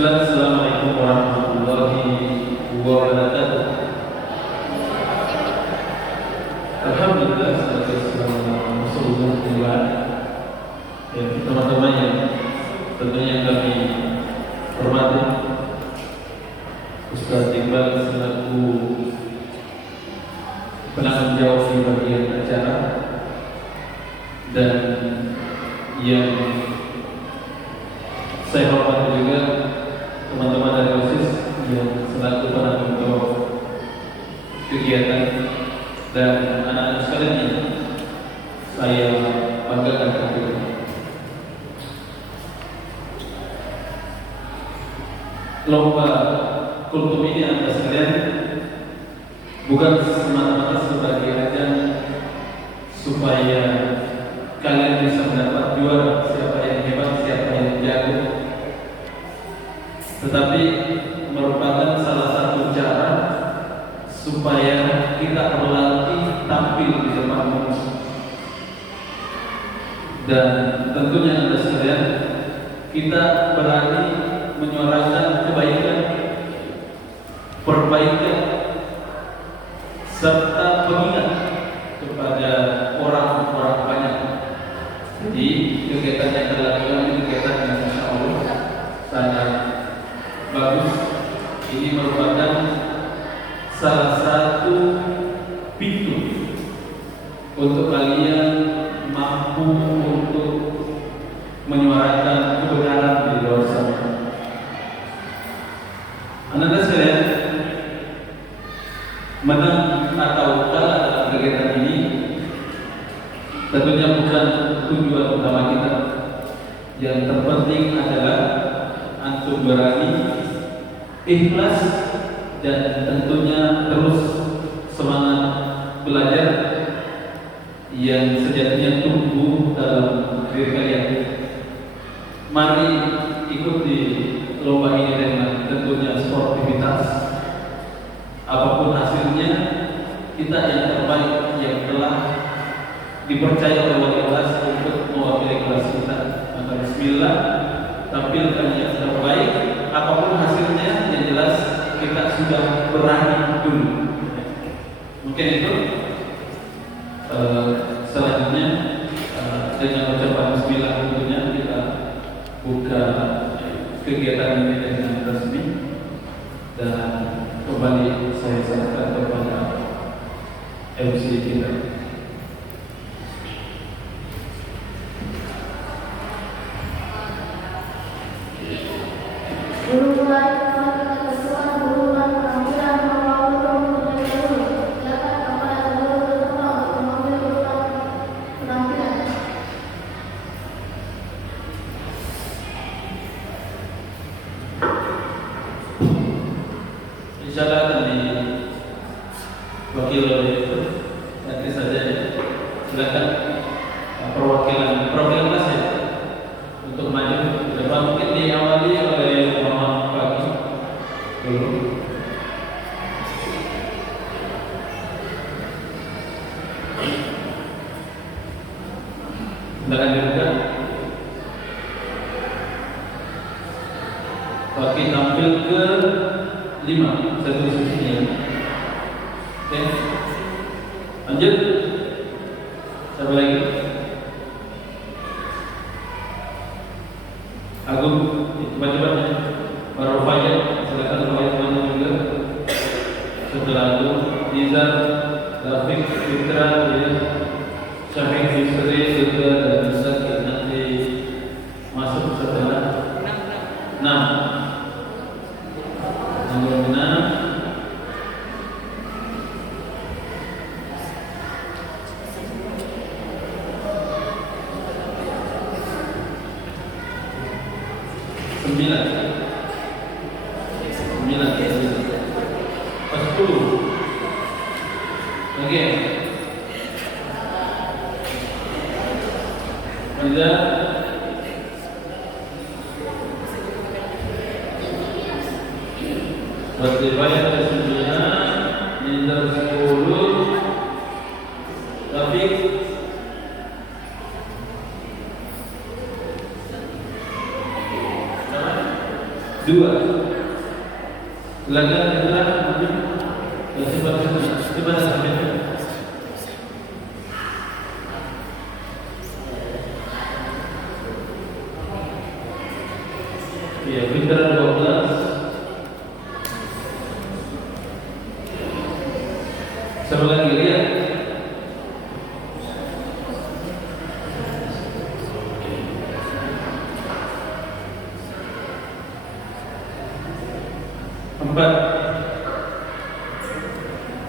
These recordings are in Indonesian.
Assalamualaikum warahmatullahi wabarakatuh. Alhamdulillah, salatu wassalamu ala Rasulullah. Ya, teman-teman yang tentunya kami hormati, Ustaz Iqbal selaku penanggung jawab di bagian acara, dan yang saya hormati juga teman-teman dari OSIS yang selaku penanggung jawab kegiatan, dan anak-anak sekalian yang saya banggakan tentunya. Lomba kultum ini anak sekalian bukan semata-mata sebagai ajang supaya kalian bisa mendapat juara, siapa yang hebat, siapa yang jago, tetapi merupakan salah satu cara supaya kita berlatih tampil di depan umum. Dan tentunya Anda sekalian, kita berani menyuarakan kebaikan, perbaikan, serta pengingat kepada orang-orang banyak. Jadi kegiatan yang dilakukan ini kegiatan yang insya Allah sangat bagus. Ini merupakan salah satu pintu untuk kalian mampu untuk menyuarakan kebenaran di luar sana. Anda sekalian, menang atau kalah dalam kegiatan ini tentunya bukan tujuan utama kita. Yang terpenting adalah antum berani, ikhlas, dan tentunya terus semangat belajar yang sejatinya tumbuh dalam diri kalian. Mari ikuti lomba ini dengan tentunya sportivitas. Apapun hasilnya, kita yang terbaik yang telah dipercaya oleh wali kelas untuk mewakili kelas kita. Maka bismillah, tampilkan yang terbaik. Apapun hasilnya, yang jelas kita sudah berani dulu. Mungkin itu. Selanjutnya dengan ucapan bismillah tentunya kita buka kegiatan ini dengan resmi, dan kembali saya serahkan kepada MC kita. Insyaallah akan diwakili oleh nanti saja ya. Silakan perwakilan kelas ya untuk maju ke depan. Mungkin diawali oleh Muhammad Pagi dulu. Silakan dibuka. Pagi tampil ke 5, satu di sini ya. Oke, lanjut. Siapa lagi? Agung, coba-coba ya. Baru Fajar, silakan Fajar teman juga. Setelah itu Nizar, David, Fitra, ya. Syafiq Yusri juga dan bisa nanti masuk setelah 6. Nomor 6. Sembilan. Pas 10. Oke. Tidak. Berdibayat ke 9, Nizar 10, tapi 2. Silakan adalah coba sampai ya pintar 12. Siapa lagi lihat? Empat.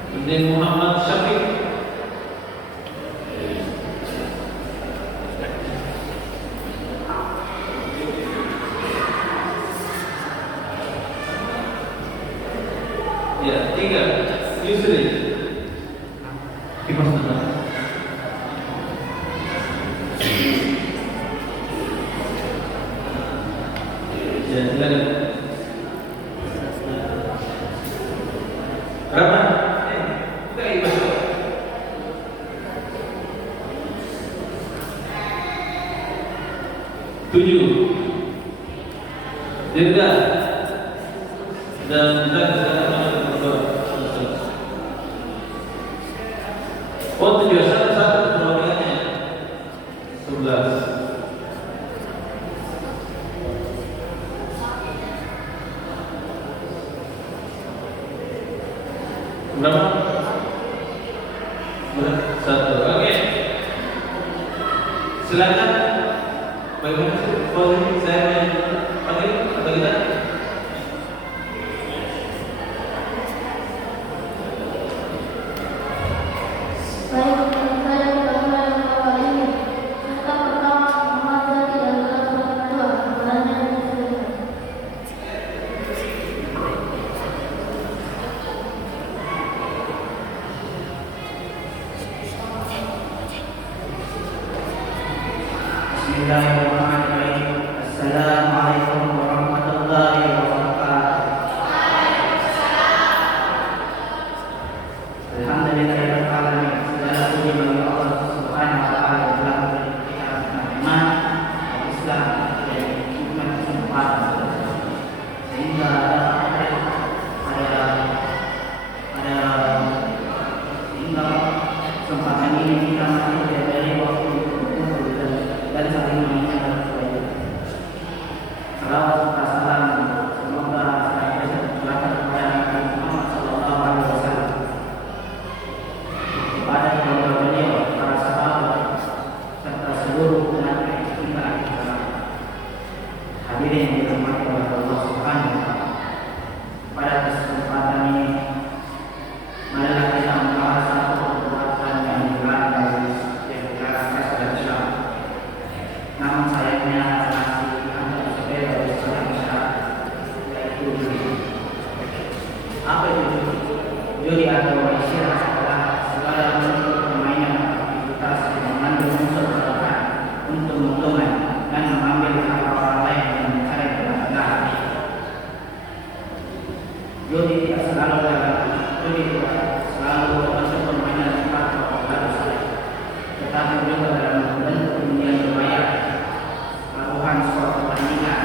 Kemudian Muhammad Syafiq. Ya, 3. Yusri. Kipas tangan. Ya, silakan. Berapa? Kita lagi masuk. 7. Dirga. Dan kita oh 7 satu perwakilannya 11. Berapa? 1. Oke. Silakan. Bagaimana sih? Kalau saya panggil atau kita? Bismillahirrahmanirrahim. Assalamualaikum warahmatullahi wabarakatuh. Alhamdulillahirabbil alamin. Segala puji bagi Allah Subhanahu wa taala yang telah memberi kita nikmat Islam dan nikmat kesempatan sehingga sehingga kesempatan ini kita masih diberi waktu dan saling mengingatkan kebaikan. Salawat serta salam semoga senantiasa tercurahkan kepada Nabi Muhammad SAW, kepada keluarga beliau, para sahabat, serta seluruh umat kita. Hadirin yang dirahmati oleh Allah Subhanahu wa taala. Pada kesempatan ini, marilah kita membahas satu perbuatan yang dilarang dan syar'i. Namun sayangnya masih ada sepeda dari seorang masyarakat, yaitu judi. Apa itu? Judi atau istilah adalah segala bentuk permainan aktivitas yang mengandung unsur kelelahan, untung-untungan, dan mengambil hak orang lain dengan cara kebenaran. Judi tidak selalu berbentuk permainan cepat atau halus, tetapi juga dalam bentuk dunia berbayar, lakukan suatu pertandingan,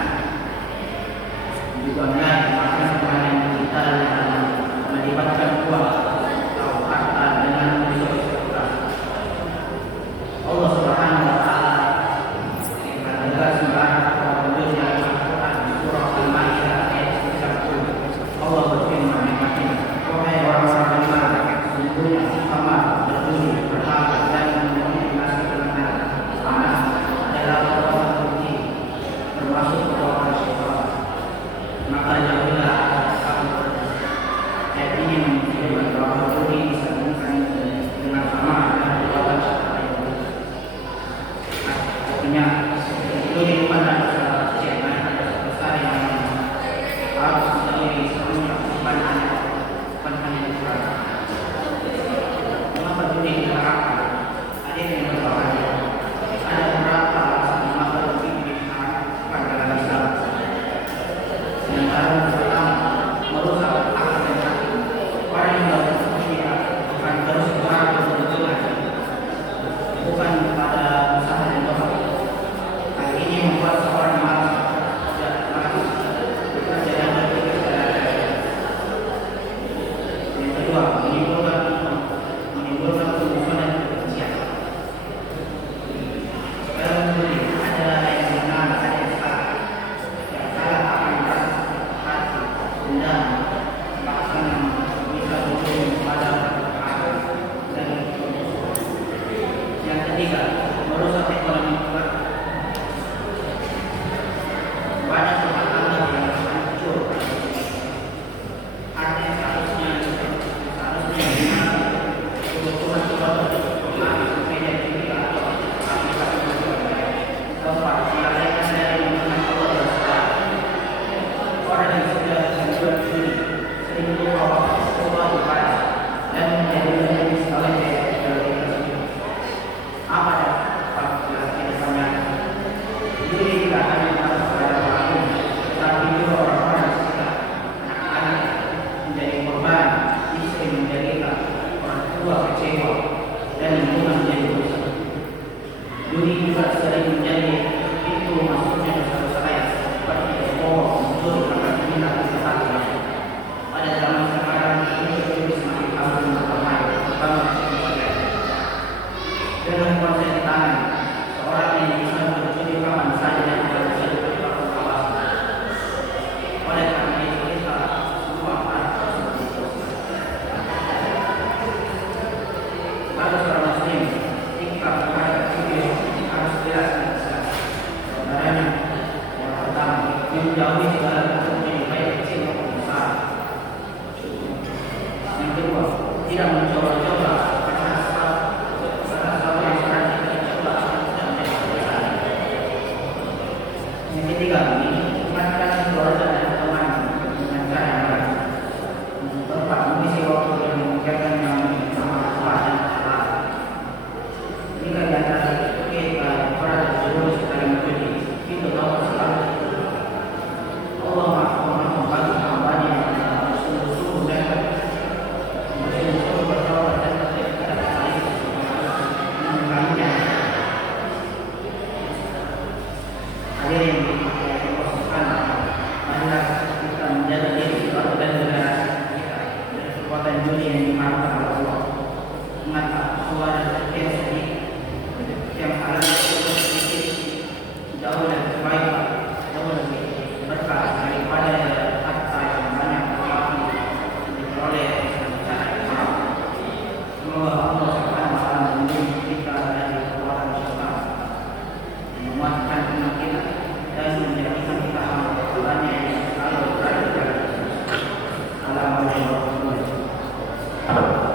juga melakukan permainan digital yang melibatkan uang atau harta dengan unsur keras. Allah Subhanahu wa taala adalah sembarang penduduk yang Al-Quran surah Al-Maidah ayat 30. Allah berfirman, wahai orang-orang beriman, sesungguhnya sama berjudi, berhala dan memenuhi nas yang pertama merusak akal dan hati. Orang yang melakukan manusia akan terus berada di tengah, bukan pada usaha dan doa. Hal ini membuat seorang malas dan malas bekerja dan berpikir secara kreatif. Yang kedua, menimbulkan kemusuhan dan kebencian. Dalam budi adalah yang benar, ada yang salah. Yang salah akan merasa hati, dendam, bahkan bisa berujung pada akal dan yang ketiga, merusak ekonomi keluarga. Banyak rumah tangga yang hancur. Harta yang seharusnya kebutuhan keluarga, media TV atau aplikasi keluarga, tempat melalaikan dari mengenal Allah dan salah. Orang yang sudah menjual diri sering lupa keluar ibadah dan menjadi menjadi oleh tersebut. Apa yang kedepannya? Diri tidak hanya harus kepada pelaku, tetapi juga orang-orang di sekitar, anak-anak menjadi korban, istri menderita, orang tua kecewa, dan lingkungan menjadi dosa. Judi juga sering menjadi pintu masuknya dosa-dosa lain seperti bohong, mencuri, akan menghina kesehatan. Pada zaman sekarang ini judi semakin kabur ramai, terutama di Indonesia. Dengan konsep di tangan, seorang yang bisa berjudi kapan saja dan tidak bisa diperlukan kawasan. Oleh karena itu kita semua harus berdosa. Bagi seorang Muslim, sikap terhadap video harus jelas dan jelas. Saudaranya, yang pertama, menjauhi segala bentuk yang baik kecil maupun besar. Yang kedua, tidak mencoba-coba karena sesuatu yang pernah kita coba dan menjadi. Yang ketiga, ingatkan keluarga dan teman dengan cara yang baik. Keempat, mengisi waktu yang memikirkan yang sama Allah dan Allah. Jika di antara kita berada di jurus saling menjadi, itu tahu selalu Allah Maha membantu hamba-Nya yang sungguh-sungguh dan bersungguh-sungguh bertaubat dan bertekad saling mengganggunya. Hadirin yang dimuliakan, marilah kita menjaga diri kita dan negara kita dari perbuatan judi yang diharamkan oleh Allah. Ingatlah bahwa ada sekian sedikit yang halal itu sedikit jauh lebih baik, jauh lebih berkah daripada harta yang banyak tetapi diperoleh dengan cara yang haram. Semoga Allah Subhanahu wa taala melindungi kita dari perbuatan syaitan, menguatkan iman kita dan menjadikan kita hamba-hamba-Nya yang selalu berada di jalan. Assalamualaikum warahmatullahi wabarakatuh.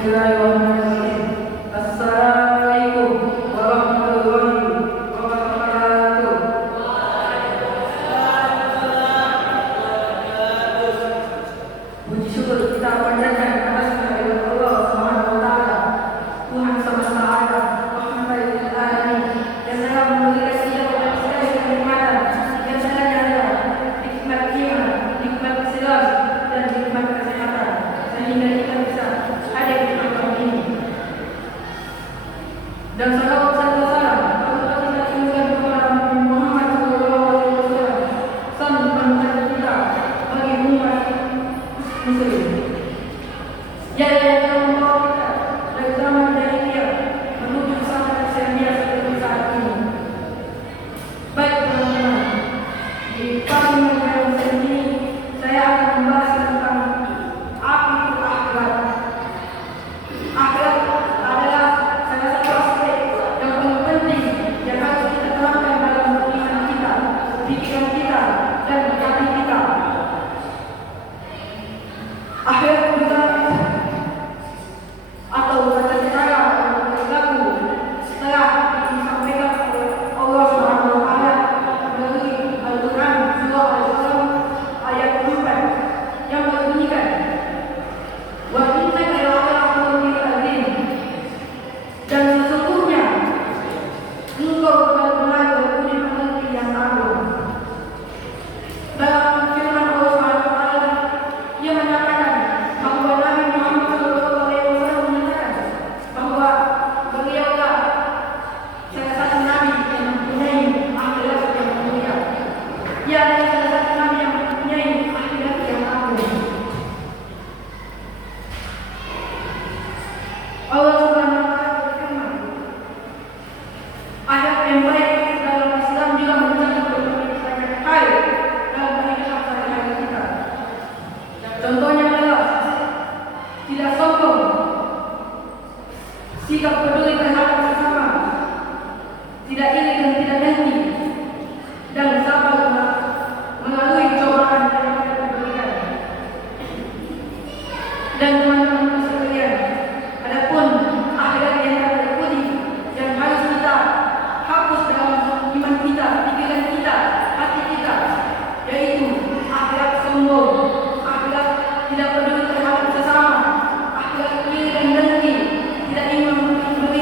Bismillahirrahmanirrahim. Assalamualaikum warahmatullahi wabarakatuh. Puji syukur kita panjatkan atas kehadirat Allah Subhanahu wa taala, Tuhan semesta alam, Rahman lil alamin, yang telah memberikan kita kepada kita kenikmatan yang sangat ada, nikmat iman, nikmat Islam, dan nikmat kesehatan, sehingga kita bisa hadir di tempat sikap peduli terhadap sesama, tidak iri dan tidak dengki, dan sabar melalui cobaan yang akan diberikan. Dan teman-teman sekalian, adapun akhlak yang akan terpuji yang harus kita hapus dalam iman kita, pikiran kita, hati kita, yaitu akhlak sombong, akhlak tidak peduli terhadap sesama, akhlak iri dan dengki, tidak ingin memberi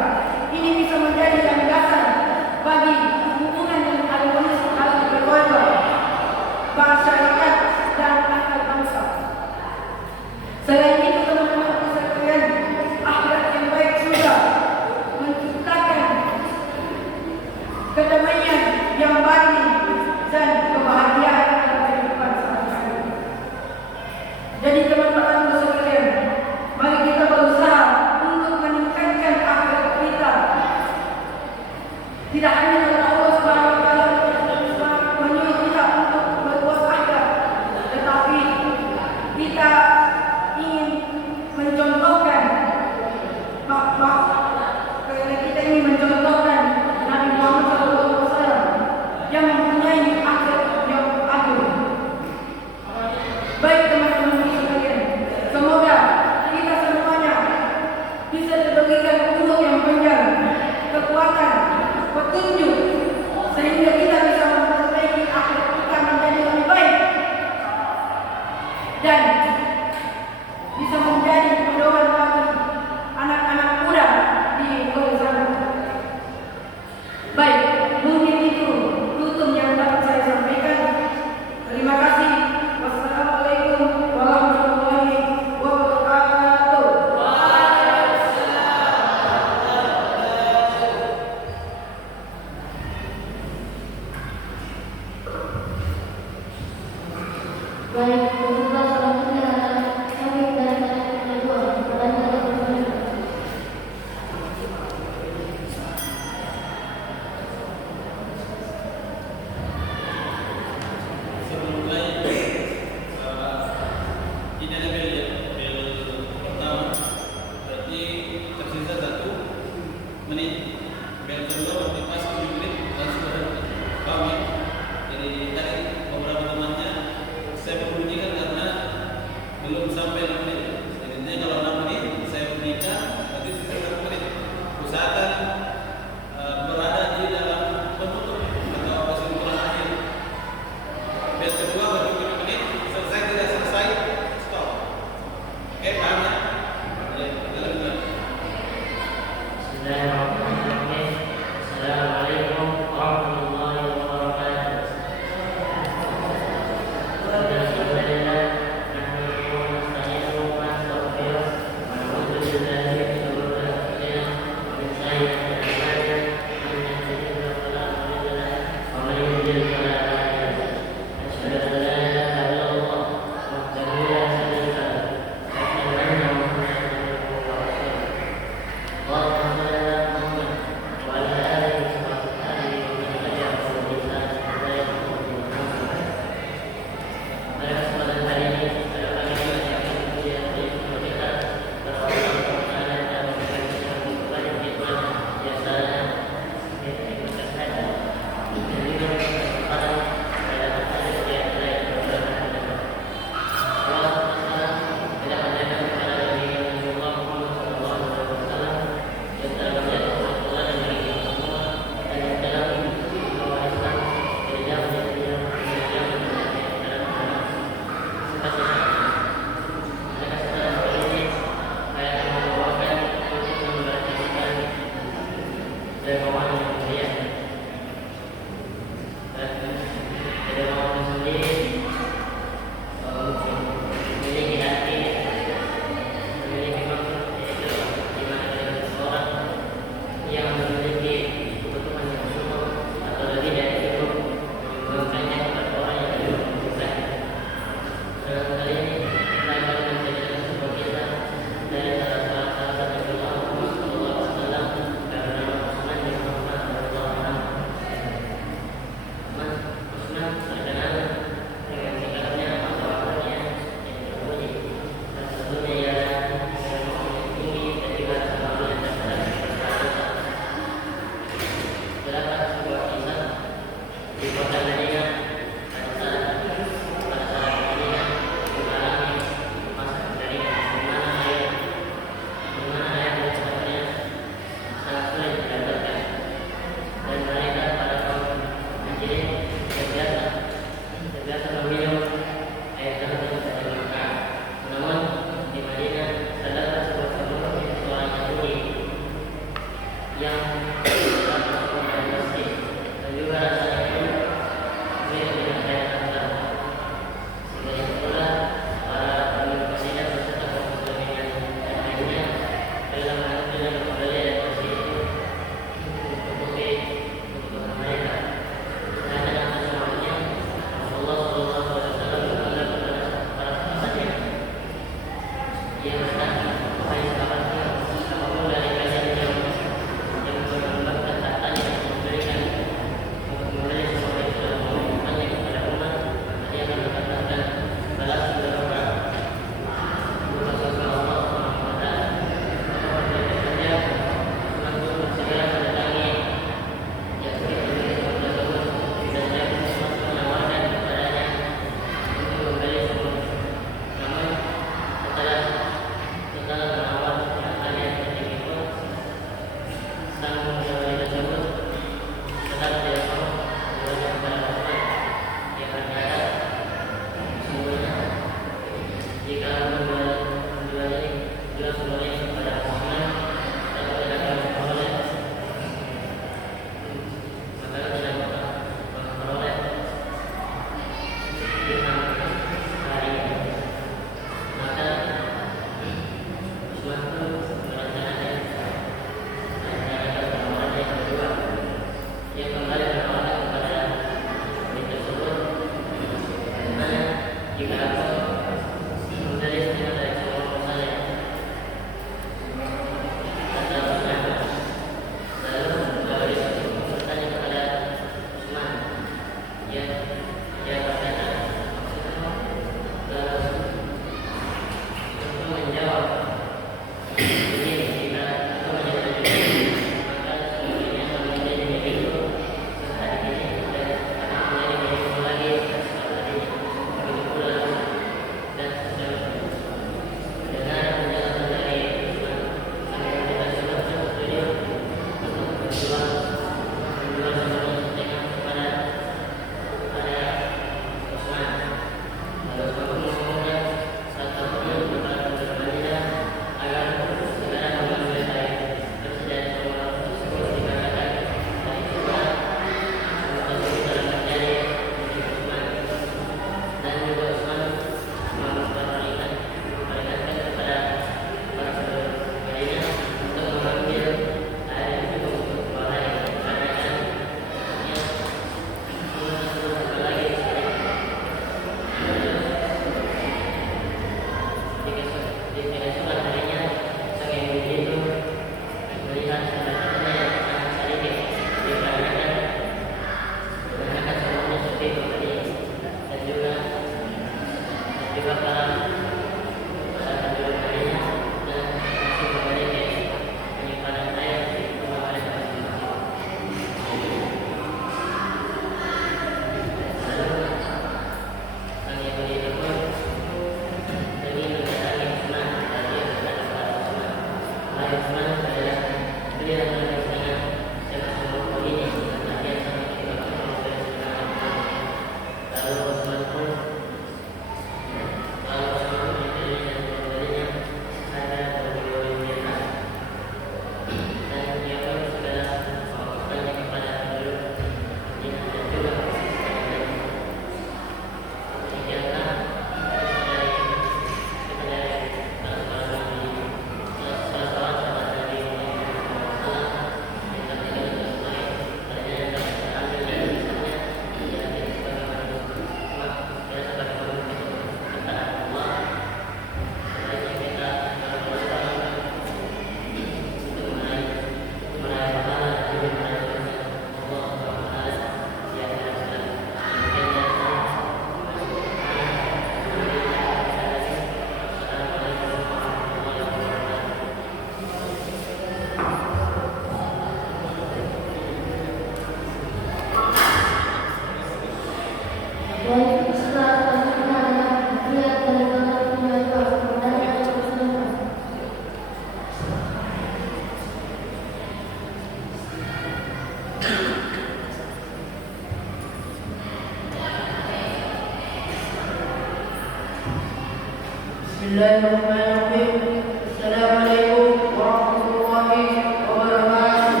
Bismillahirrahmanirrahim. Assalamualaikum warahmatullahi wabarakatuh.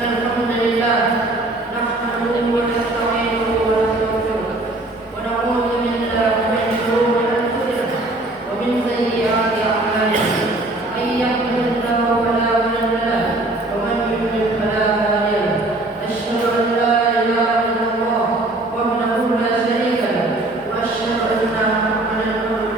Alhamdulillah, nahmaduhu wa nasta'inuhu wa nastaghfiruh wa na'udzu billahi min shururi anfusina wa min sayyiati a'malina. May yahdihillahu fala mudilla lahu wa man yudlil fala hadiya lahu. Asyhadu an la ilaha illallah wahdahu la syarika lahu wa asyhadu anna Muhammadan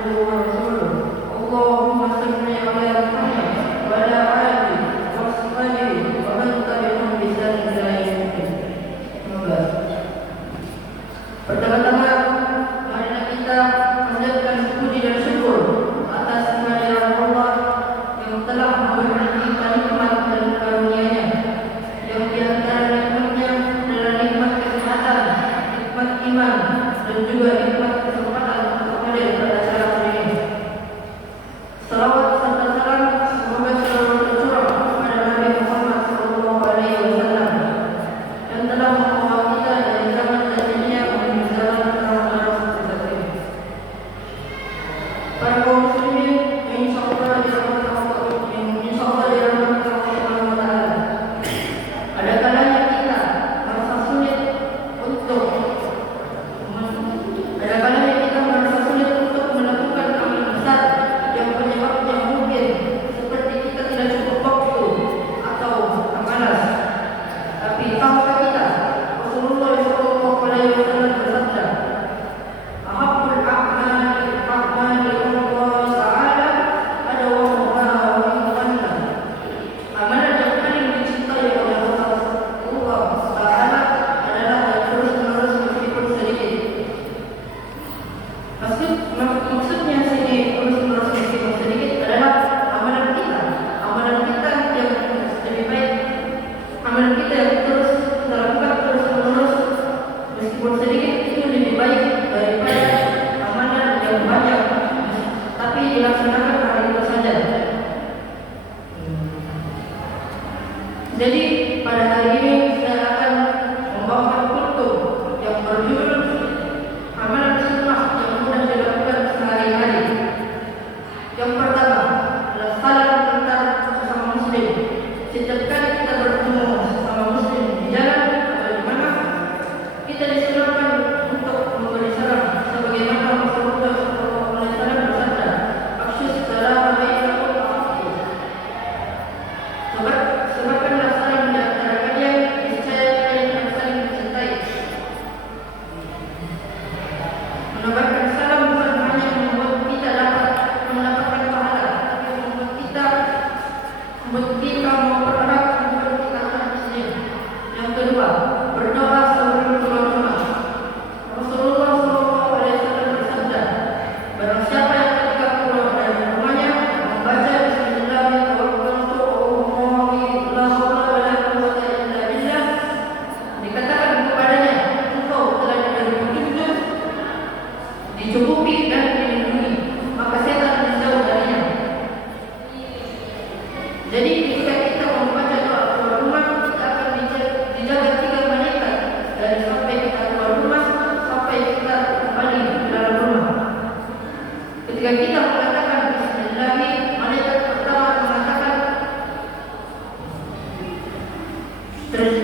Dan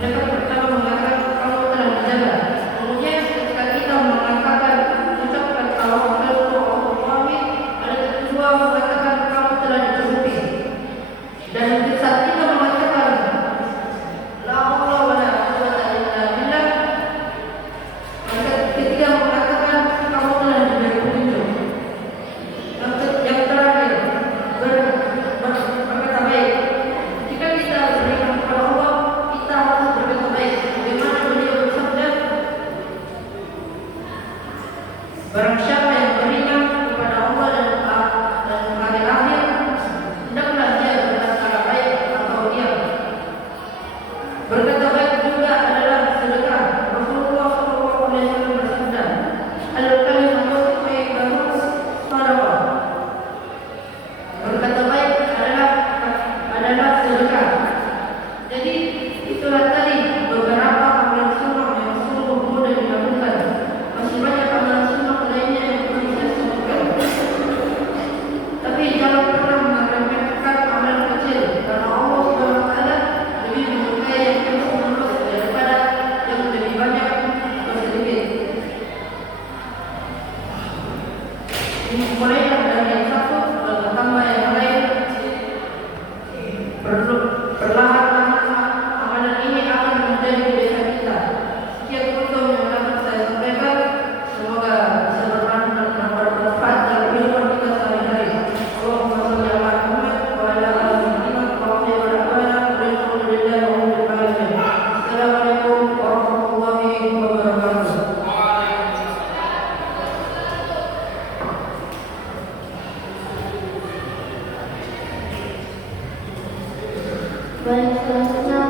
mereka pertama mengatakan kalau telah dijaga. Kemudian ketika kita mengatakan mengucapkan Alhamdulillah, ada kedua mengatakan kalau telah dicukupi. Dan saat kita mengatakan la haula wala quwwata illa billah, maka ketiga mengatakan kamu telah diberi petunjuk. Yang terakhir berkata baik. Jika kita berikan kepada Allah, kita harus berkata baik. Bagaimana beliau bersabda, barang siapa yang beriman kepada Allah dan hari akhir, hendaklah dia berkata baik atau diam. Berkata baik juga adalah sedekah. Rasulullah SAW bersabda, al-kalimatu thayyibatu sadaqah. Berkata baik adalah sedekah. Jadi itulah tadi beberapa amalan sunnah yang sungguh mudah dilakukan. Masih banyak amalan sunnah lainnya yang perlu saya sebutkan. Tapi jangan pernah meremehkan amalan kecil, karena Allah SWT lebih menyukai yang terus-menerus daripada yang lebih banyak atau sedikit. Mulailah dari yang satu dan bertambah yang lain. Perlahan-lahan amalan ini akan menjadi kebiasaan kita. Sekian untuk yang dapat saya sampaikan. Semoga bisa bermanfaat dalam kehidupan kita sehari-hari. Allahumma shalli ala Muhammad wa ala ali Muhammad wa akhiru da'wana alhamdulillahi rabbil alamin. Assalamualaikum warahmatullahi wabarakatuh. Baik, selanjutnya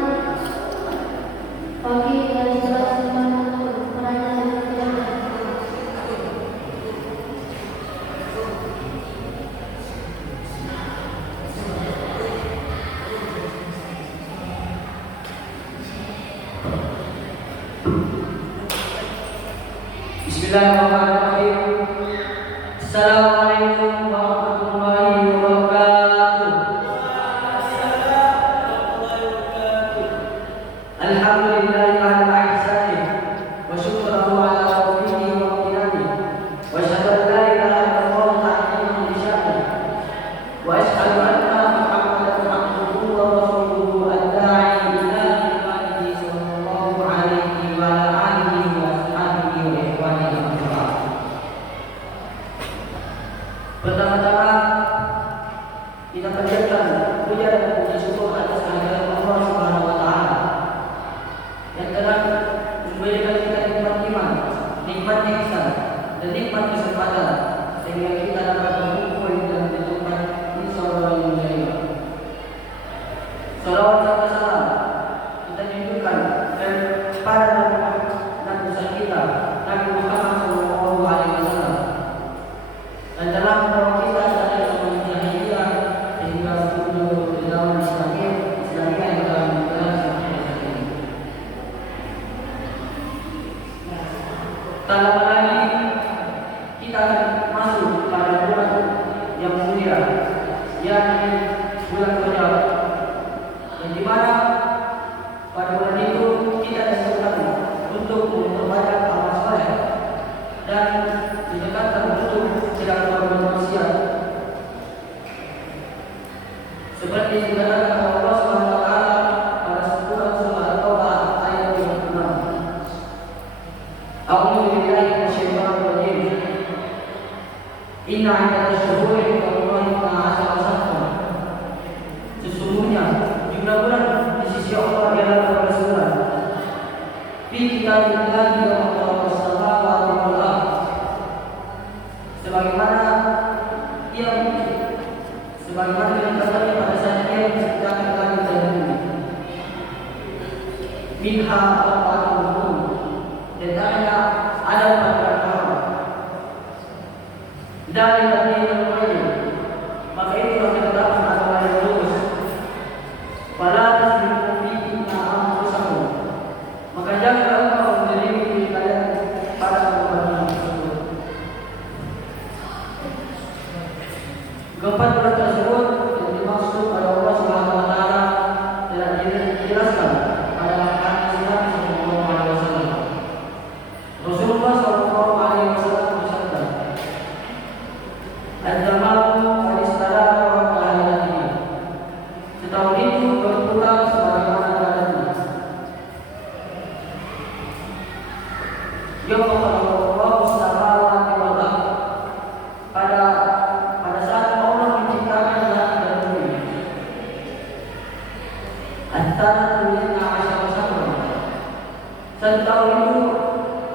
bagi dari kelas 9 pertanyaan yang terakhir. Bismillahirrahmanirrahim. Assalamualaikum warahmatullahi wabarakatuh. Alhamdulillahi ala ihsanih wa syukrahu ala taufiqihi wa amtinani wa asyhadu an la ilaha illallah ta'ala li sya'ni wa asyhadu anna Muhammadan abduhu wa rasuluhu ad-da'i ila ibadihi sallallahu alaihi wa ala alihi wa ashabihi wa ikhwanihi wa pertama-tama kita panjatkan puja dan puji syukur atas kehadiran Allah Subhanahu wa taala yang telah memberikan kita nikmat iman, nikmat ihsan, dan nikmat kesempatan sehingga kita dapat berkumpul dalam tempat ini saudara yang mulia. Salawat serta salam kita tunjukkan kepada Nabi kita, Nabi Muhammad SAW, dan dalam membawa kita dari zaman jahiliyah sehingga menuju ke zaman Islamiyah yang dalam berjalan sampai saat ini. Tak lama lagi kita akan masuk pada bulan yang mulia, yakni bulan Rajab, yang dimana pada bulan itu kita disebutkan untuk memperbanyak amal saleh dan didekatkan untuk silaturahmi manusia. Seperti dikatakan Allah Subhanahu wa taala pada surah At-Taubah ayat 26. A'udzu billahi minasyaitonir rajim. Inna 'inda syuhuri Allahi ta'ala sahwan. Sesungguhnya jumlah bulan di sisi Allah adalah 12 bulan. Fi kitabillahi wa maqamas samawati wal ardh. Sebagaimana dikatakan pada saat Dia menciptakan langit dan bumi. Minha arba'atun hurum. Dan ada 4 hal. Dari yang lain, maka itu akan terdapat agama yang lurus. Fala tasbiqu fihi ma'anfusakum. Maka janganlah engkau menyelisih diri kalian pada perbuatan tersebut. Keempat bulan tersebut yang dimaksud oleh Allah Subhanahu wa taala telah dijelaskan al-malu qad istara kelahiran. Setahun itu berpulang sebagaimana keadaannya. Yawma khalaqallahu samawati wal ardh. Pada saat Allah menciptakan langit dan bumi. Antara dunia asyara syahran. Setahun itu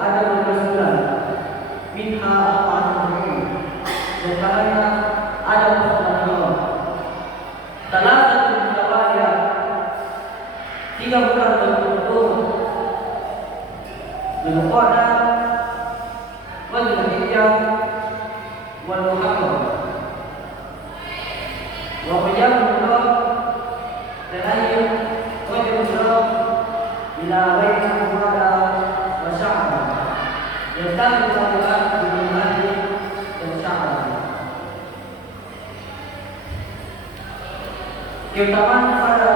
ada 12 bulan. Minha arba'atun hurum. Dan padanya ada 4 bulan Allah. Thalathatu mutawaliyah. 3 bulan berturut-turut. Dzulqa'dah, wal Dzulhijjah, wal Muharram. Wa qiyamullah dan akhir wajibullah ila baiti Muharram wa Sya'ban. Dan kami berdoa di bulan dan Sya'ban. Keutamaan pada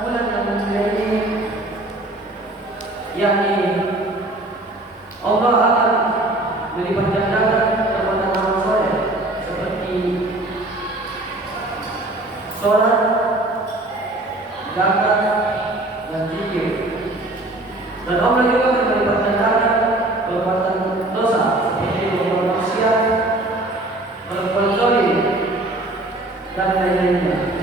bulan yang mulia ini, yakni Allah akan melipat gandakan kepada amal soleh seperti sholat, zakat, dan zikir. Dan Allah juga akan melipat gandakan perbuatan dosa seperti berbuat maksiat, berbuat zalim, dan lain-lainnya.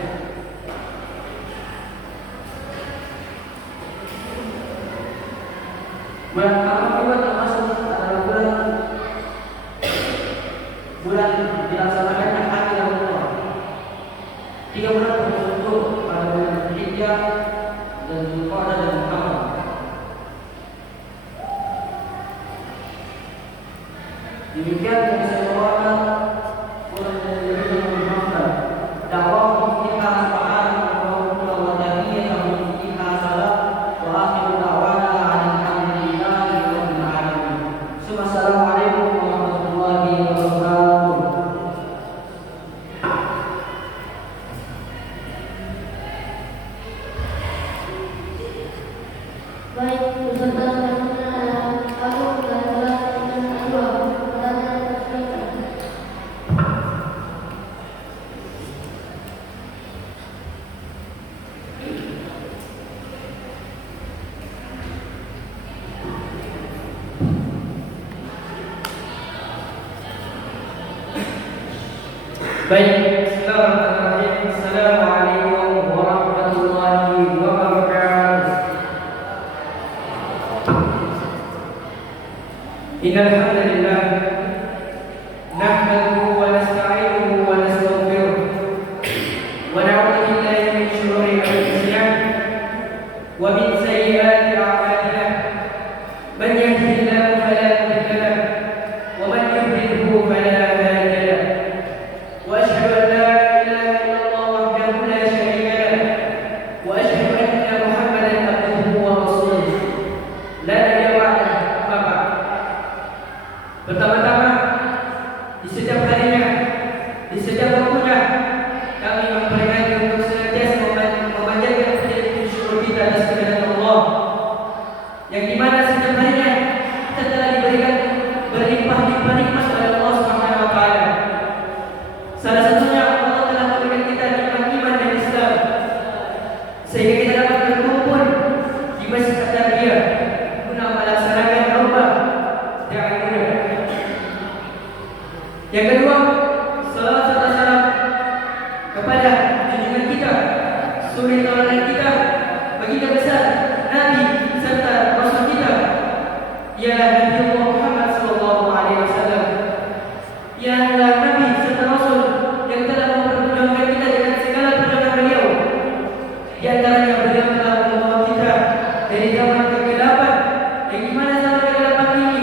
Bulan Muharram juga termasuk adalah bulan dilaksanakannya hari Ramadan. 3 bulan berturut-turut pada bulan Dzulhijjah dan Dzulqa'dah dan Muharram. Demikian yang saya bawakan bulan yang dimaafkan. Dakwah kita subhanahu wa ta'ala wa fiha salat wa akhiru da'wana alhamdulillahi rabbil alamin. Assalamualaikum warahmatullahi wabarakatuh. Baik, peserta selanjutnya adalah Abu Ghazal dan Anwar. Pertanyaan persilakan. Baik, bismillahirrahmanirrahim. Assalamualaikum warahmatullahi wabarakatuh. Innal hamdalillah nahmaduhu wa nasta'inuhu wa nastaghfiruh wa na'udzu billahi min shururi anfusina wa min sayyiati a'malina. Man yahdihillahu fala mudilla lahu wa man yudlilhu fala hadiya lahu. وأشهد أن لا إله إلا الله وحده لا شريك له وأشهد أن محمدا عبده ورسوله لا نبي بعده أما بعد. Pertama-tama, di setiap harinya, di setiap waktunya, kami memperingati untuk senantiasa memanjatkan puji syukur kita atas kehadirat Allah, yang dimana setiap harinya kita telah diberikan berlimpah-limpah nikmat oleh Allah Subhanahu wa Ta'ala. Salah satunya Allah telah memberikan kita nikmat iman dan Islam, sehingga kita dapat berkumpul di Masjid At-Tarbiyah guna melaksanakan lomba da'wah. Yang kedua, salawat serta salam kepada junjungan kita, suri tauladan kita, baginda besar Nabi serta Rasul kita, ialah Nabi Muhammad sallallahu alaihi wasallam. Ialah Nabi serta Rasul yang telah memperjuangkan kita dengan segala perjuangan beliau. Di antaranya beliau telah membawa kita dari zaman kegelapan, yang dimana zaman kegelapan ini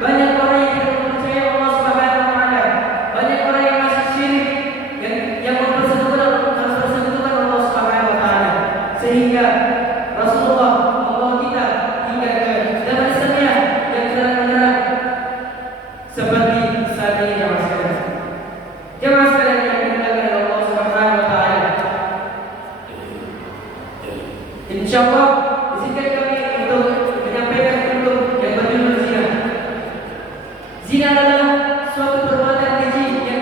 banyak orang yang tidak percaya Allah Subhanahu wa Ta'ala, banyak orang yang masih syirik, yang mempersekutukan Allah Subhanahu wa Ta'ala, sehingga Rasulullah membawa kita hingga ke zaman Islamiyah yang terang-terang seperti saat ini jamaah sekalian. Jamaah sekalian yang dimuliakan oleh Allah Subhanahu wa Ta'ala. Insyaallah izinkan kami untuk menyampaikan hukum yang berjudul zina. Zina adalah suatu perbuatan keji yang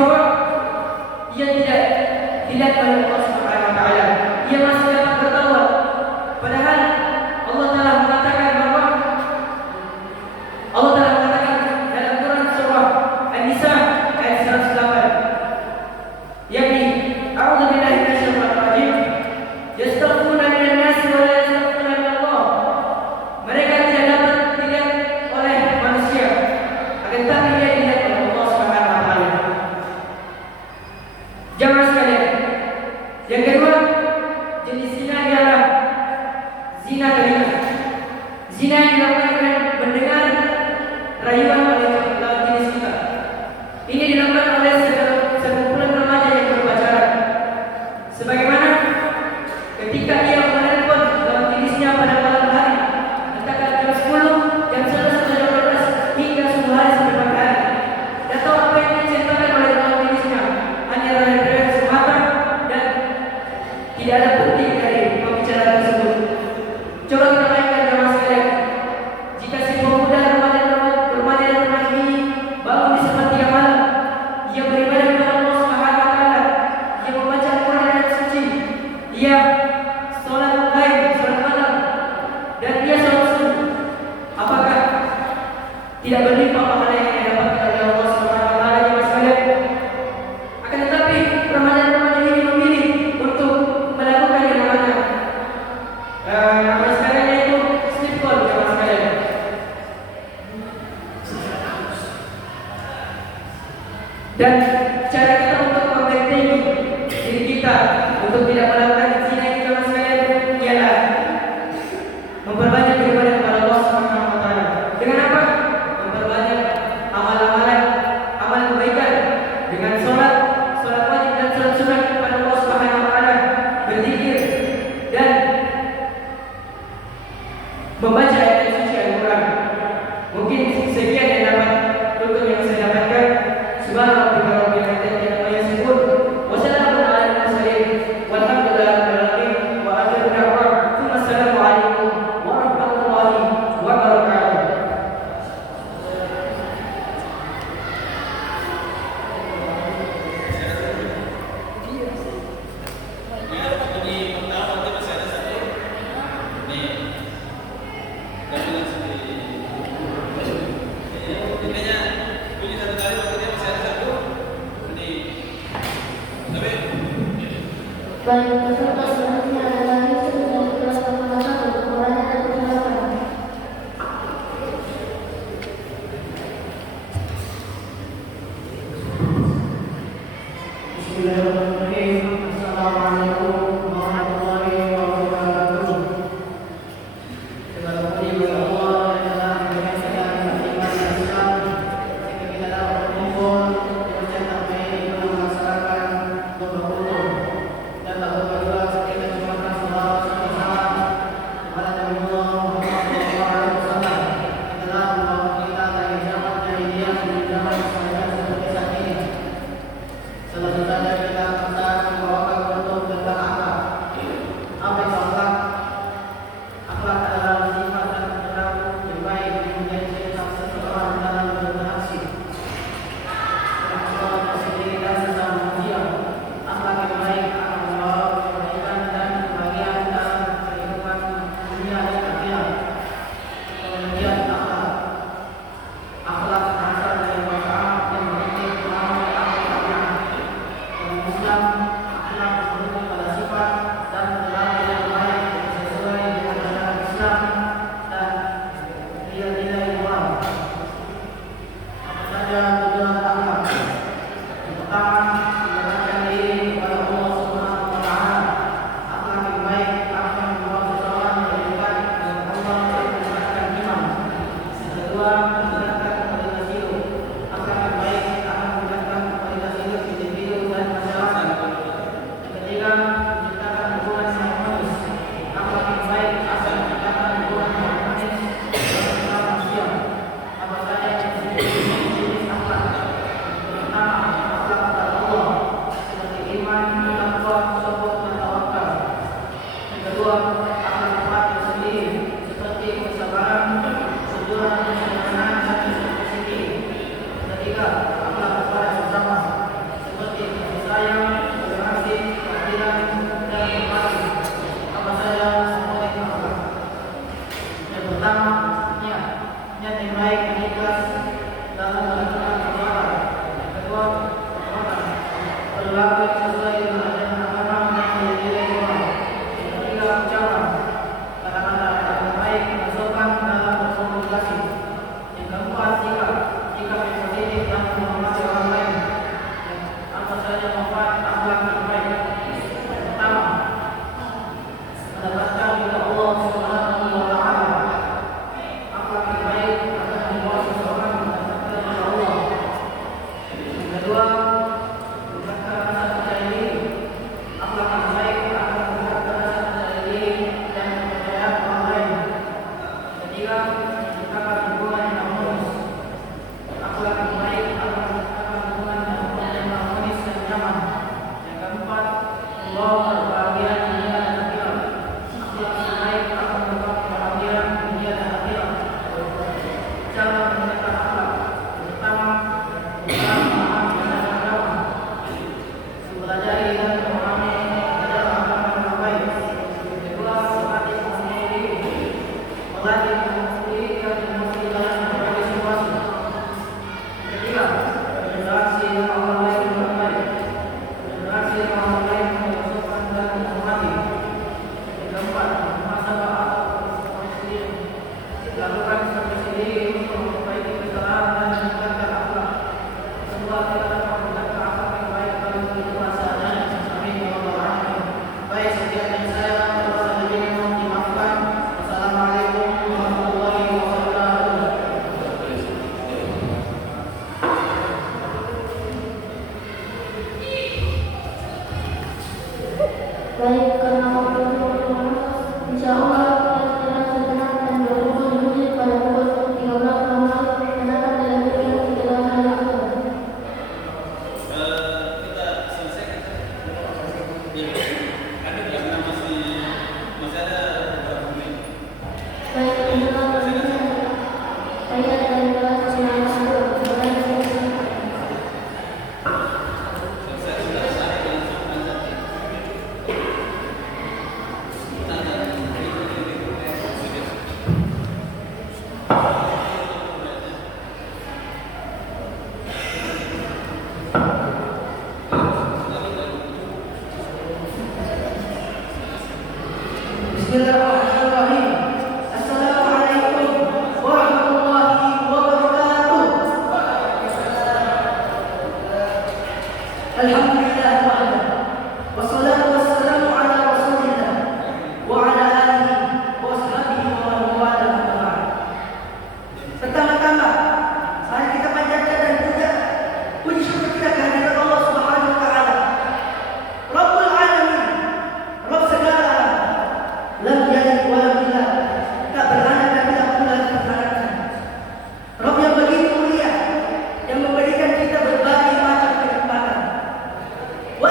bahwa ia tidak dilihat oleh Allah Subhanahu wa taala. Ia masih dapat bertawaf. Padahal Allah telah mengatakan dalam Quran surah An-Nisa ayat 108, yakni a'udzu billahi minasyaitonir rajim, yastaghfiruna minan nasi wa la yastaghfiruna min Allah. Mereka tidak dapat dilihat oleh manusia, akan tetapi dia dilihat oleh Allah Subhanahu wa taala. Jamaah sekalian, yang kedua, jenis zina ialah zina telinga. Zina yang dilakukan dengan mendengar rayuan oleh lawan jenis kita. Ini dilakukan oleh sekumpulan remaja yang berpacaran. Sebagaimana ketika ia menelpon lawan jenisnya pada malam hari, entah jam 10, jam 11, atau jam 12, hingga subuh hari sampai pagi hari. Dan tahu apa yang diceritakan oleh lawan jenisnya hanya rayuan semata dan tidak ada bukti dari pembicaraan tersebut. Coba kita bayangkan jamaah sekalian, jika si pemuda remaja dan remaja ini bangun di sepertiga malam, ia beribadah kepada Allah Subhanahu wa taala, ia membaca Al-Quran ayat suci, ia sholat malam, dan ia sholat subuh, apakah tidak berlimpah pahala yang ia dapatkan oleh Allah Subhanahu wa taala jamaah sekalian? Akan tetapi remaja ini memilih untuk melakukan yang namanya nama sekarang yaitu sleep call jamaah sekalian. Dan cara kita untuk membentengi diri kita untuk tidak melakukan zina ini jamaah sekalian ialah memperbanyak beribadah kepada Allah Subhanahu wa taala. Dengan apa? Memperbanyak amal kebaikan dengan sholat wajib dan sholat sunat kepada Allah Subhanahu wa taala, berzikir dan membaca ayat suci Al-Quran. Mungkin sekian yang dapat tutup yang saya dapatkan. Subhanallah rabbil alamin wa yasifun. Wassalamun ala al-mursalin walhamdulillahi rabbil alamin wa akhiru da'wana assalamu alaikum warahmatullahi wabarakatuh. Ini pertama itu masih ada satu. Nih, dan bilang sendiri. Intinya bunyi satu kali waktu dia masih ada satu. Ini, tapi Baik, peserta selanjutnya adalah Yusuf dari kelas 1, Quran ayat 8. Bismillahirrahmanirrahim. Assalamualaikum warahmatullahi wabarakatuh. Segala puji bagi Allah yang telah memberikan kita nikmat Islam sehingga kita dapat berkumpul di masjid Al-Bait ini melaksanakan doa umum. Dan tak lupa juga kita ucapkan salawat serta salam kepada Nabi Muhammad SAW yang telah membawa kita dari zaman jahiliyah menuju zaman kemudian seperti saat ini. Selanjutnya kita akan membawakan bentuk tentang akhlak. Apa itu akhlak? Akhlak adalah sifat dan perilaku yang baik yang menjadi ciri khas seseorang dalam berinteraksi dengan Allah sendiri dan sesama manusia. Akhlak yang baik akan membawa kebaikan dan kebahagiaan dalam kehidupan dunia dan akhirat. Kemudian akhlak berasal dari bahasa Arab yang berarti mengawal akhlaknya. berlaku sesuai dengan ajaran agama dan nilai moral. Yang ketiga, ucapan kata-kata yang baik dan sopan dalam berkomunikasi. Yang keempat, sikap yang positif dalam menghormati orang lain. Yang apa saja manfaat akhlak yang baik. Yang pertama, mendapatkan ridha Allah Subhanahu wa taala. Akhlak yang baik akan membawa seseorang mendapatkan ridha Allah. Yang kedua, meningkatkan rasa percaya diri. Akhlak yang baik akan meningkatkan rasa percaya diri dan kepercayaan orang lain. Yang ketiga, menciptakan hubungan yang harmonis. Akhlak yang baik akan menciptakan hubungan yang harmonis dan nyaman. Yang keempat, membawa kebahagiaan dunia dan akhirat. Akhlak yang baik akan membawa kebahagiaan dunia dan akhirat. Cara meningkatkan akhlak. Yang pertama, memahami dan agama. Mempelajari dan memahami ajaran agama yang baik. Yang kedua, melatih mengenai diri. Melatih mengenai dan mengerti dalam berbagai situasi. Yang ketiga, berinteraksi dengan orang lain dengan baik. Berinteraksi dengan orang lain dengan sopan dan menghormati. Yang keempat, muhasabah atau refleksi. Lakukan introspeksi diri untuk memperbaiki kesalahan dan meningkatkan akhlak. Kedua, kita dapat meningkatkan akhlak yang baik dalam kehidupan sehari-hari. Amin ya rabbal alamin. Baik, sekian dari saya. Kalau ada yang mau dimaafkan. Wassalamualaikum warahmatullahi wabarakatuh. Baik, karena waktu terbatas, insya Allah kita sejenak dan berkumpul di masjid pada pukul 13.00 dan akan dilanjutkan setelah hari akhirat. Kita selesai. Ada karena masih ada beberapa menit. Baik, insya saya dan kelas semangat Bismillahirrahmanirrahim. Assalamualaikum warahmatullahi wabarakatuh. Alhamdulillah wahda. Wassalatu wassalamu ala Rasulillah wa ala alihi wa sahbihi wa man wala amma ba'd. Pertama-tama, mari kita panjatkan dan puji syukur kita kehadirat Allah Subhanahu wa taala. Rabbul alamin, Rabb segala alam. Lam yalid wa lam yulad, tak beranak dan tidak pula diperanakan. Rabb yang begitu mulia, yang memberikan kita berbagai macam kenikmatan. Wa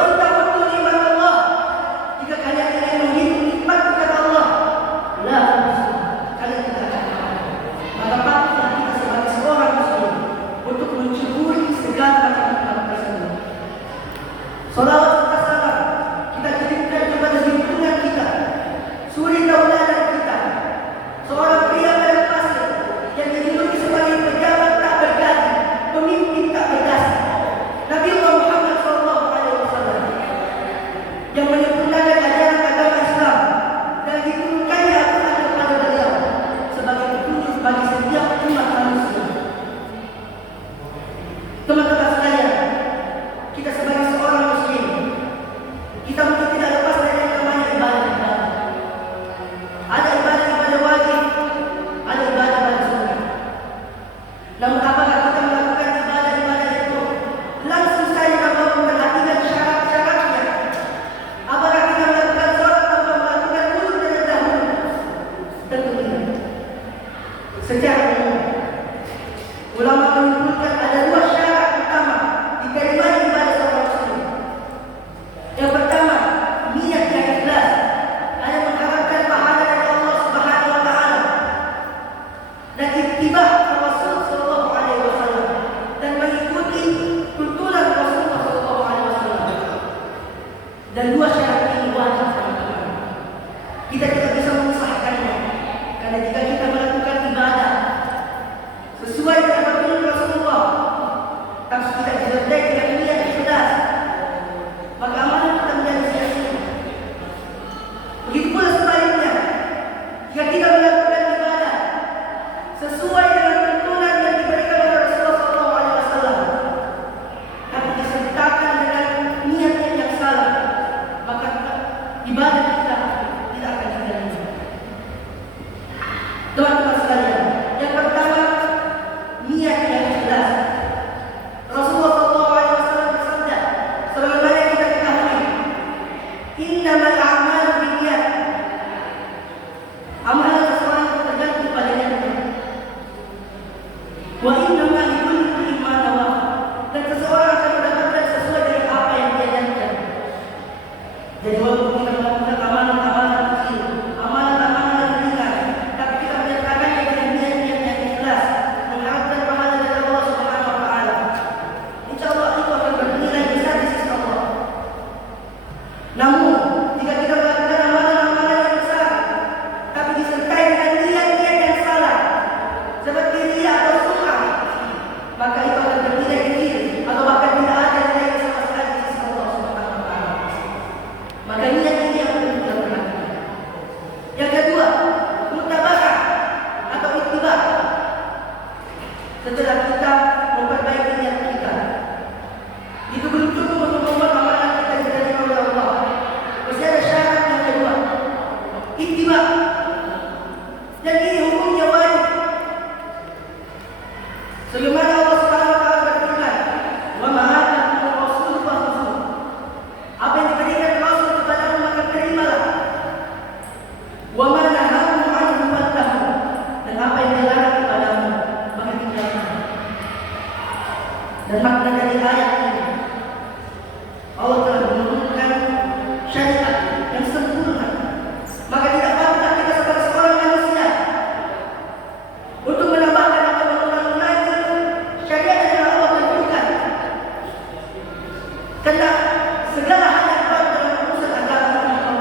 segala hal yang baru dalam urusan agama kita.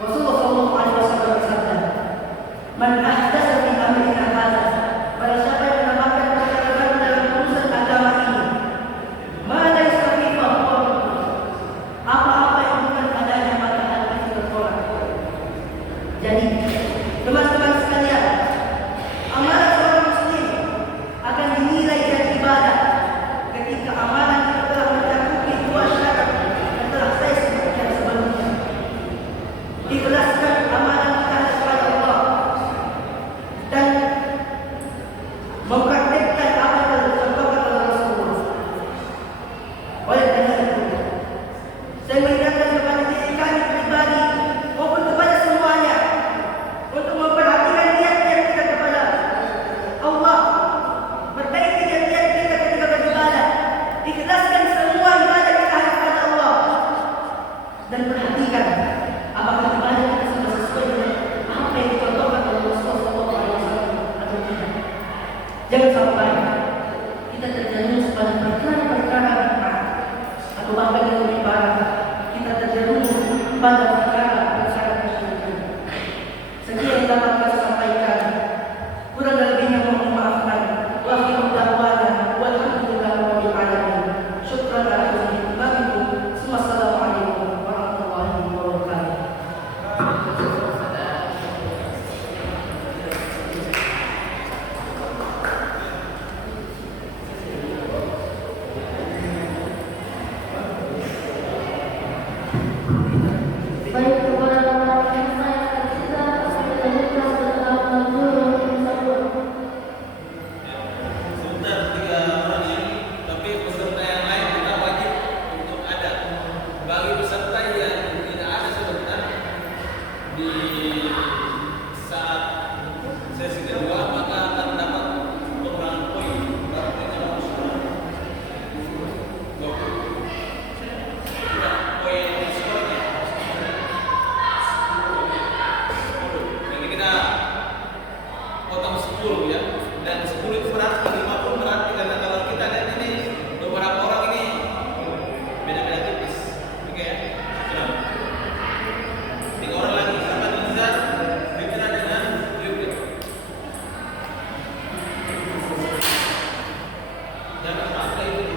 Rasulullah SAW bersabda, "Man ahdatsa fi amrina hadza," barang siapa yang menambahkan perkara baru dalam urusan agama ini, ma laysa fihi fahuwa radd. Apa-apa yang bukan adanya maka hal itu tertolak. Jadi, teman-teman sekalian, amalan seorang muslim akan dinilai dan ibadah ketika amalan itu telah mencakupi dua syarat yang telah saya sebutkan sebelumnya. Ikhlaskan amalan kita kepada Allah dan mempraktikkan apa yang telah dicontohkan oleh Rasulullah. Oleh karena itu, saya mengingatkan kepada diri kami pribadi maupun kepada semuanya untuk memperhatikan niat-niat kita kepada Allah, perbaiki niat-niat kita ketika beribadah, ikhlaskan semua ibadah kita hanya kepada Allah, dan perhatikan apakah ibadah kita sudah sesuai dengan apa yang dicontohkan oleh Rasulullah SAW atau tidak. Jangan sampai kita terjerumus pada perkara-perkara bid'ah, atau bahkan yang lebih parah, kita terjerumus pada perkara-perkara kesyirikan. Sekian yang dapat saya sampaikan. Kurang lebihnya mohon maafkan. Wa akhiru da'wana walhamdulillahi rabbil alamin. Syukran ala husni istima'ikum. Wassalamualaikum warahmatullahi wabarakatuh. Baik kepada orang yang saya kita lanjutkan setelah menurut tersebut. Sebentar, 3 orang ini, tapi peserta yang lain kita wajib untuk ada. Bagi peserta yang tidak ada sebentar di saat sesi kedua, maka akan dapat pengurangan poin. Berarti kalau sudah 20. Sudah poin skornya. Jadi kita potong 10 ya, dan 10 itu berarti 50 berarti, karena kalau kita lihat ini beberapa orang ini beda-beda tipis. Oke ya, sudah 3 orang lagi sama Niza, Fitra dengan Yubit. Jangan pakai itu.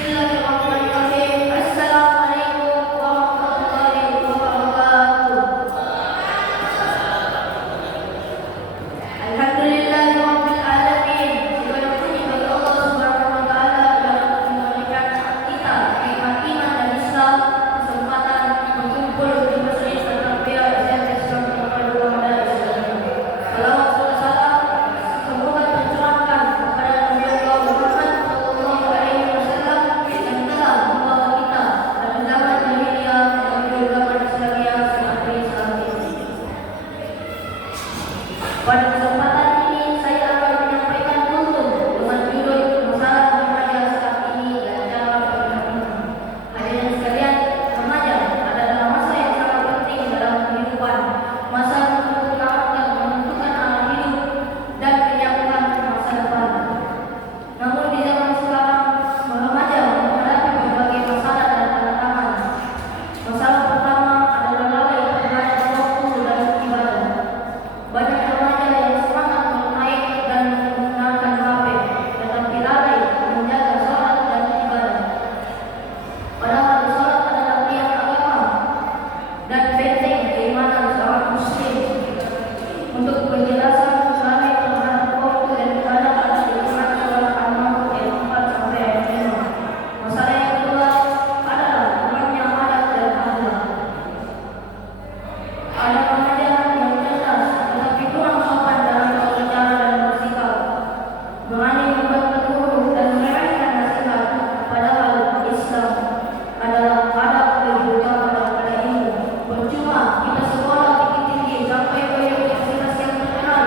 Bismillahirrahmanirrahim. Assalamualaikum warahmatullahi wabarakatuh. Alhamdulillahirabbil alamin. Segala puji bagi Allah Subhanahu wa taala yang memberikan kita nikmat iman dan Islam, kesempatan berkumpul di masjid Al-Anbiya dan Islam kepada Ramadan Islam. Salawat dan salam semoga tercurahkan kepada Nabi Allah Muhammad sallallahu alaihi wasallam yang telah membawa kita dari zaman jahiliyah menuju zaman Islamiyah seperti saat ini. Pada kesempatan ini saya akan menyampaikan tuntun dengan judul masalah remaja saat ini dan cara bertindak. Hadirin sekalian, remaja adalah masa yang sangat penting dalam kehidupan, masa untuk menentukan arah hidup dan menyiapkan masa depan. Namun di zaman sekarang, remaja menghadapi berbagai masalah dan tantangan. Masalah pertama adalah lalai terhadap waktu dan ibadah. Banyak remaja yang semangat bermain dan menggunakan HP, tetapi lalai menjaga sholat dan ibadah. Padahal sholat adalah tiang agama dan benteng keimanan seorang muslim. Untuk penjelasan Islami terhadap waktu dan ibadah ada di Quran surah An-Nur ayat 4 sampai ayat 5. Masalah yang kedua adalah kurangnya adab dan akhlak. Ada remaja yang cerdas tetapi kurang sopan dalam berbicara dan bersikap, berani membantah guru dan meremehkan nasihat, padahal Islam adalah adab lebih utama daripada ilmu. Percuma kita sekolah tinggi-tinggi sampai ke universitas yang terkenal,